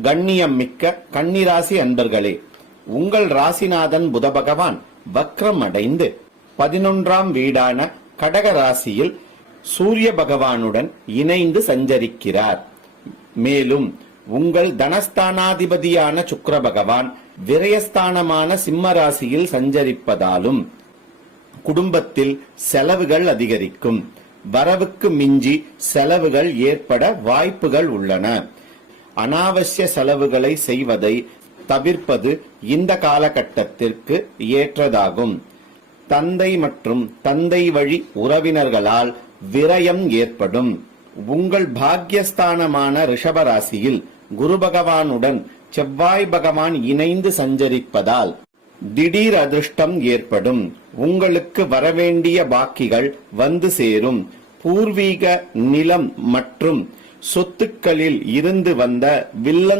கண்ணியம் மிக்க கன்னிராசி அன்பர்களே, உங்கள் ராசிநாதன் புத பகவான் வக்ரம் அடைந்து 11ஆம் வீடான கடக ராசியில் சூரிய பகவானுடன் இணைந்து சஞ்சரிக்கிறார். மேலும் உங்கள் தனஸ்தானாதிபதியான சுக்கிர பகவான் விரயஸ்தானமான சிம்ம ராசியில் சஞ்சரிப்பதாலும் குடும்பத்தில் செலவுகள் அதிகரிக்கும். வரவுக்கு மிஞ்சி செலவுகள் ஏற்பட வாய்ப்புகள் உள்ளன. அனாவசிய செலவுகளை செய்வதை தவிர்ப்பது இந்த காலகட்டத்திற்கு ஏற்றதாகும். தந்தை மற்றும் தந்தை வழி உறவினர்களால் விரயம் ஏற்படும். உங்கள் பாக்யஸ்தானமான ரிஷபராசியில் குரு பகவானுடன் செவ்வாய் பகவான் இணைந்து சஞ்சரிப்பதால் திடீர் அதிர்ஷ்டம் ஏற்படும். உங்களுக்கு வரவேண்டிய பாக்கிகள் வந்து சேரும். பூர்வீக நிலம் மற்றும் சொத்துக்களில் இருந்து வந்த வில்லங்க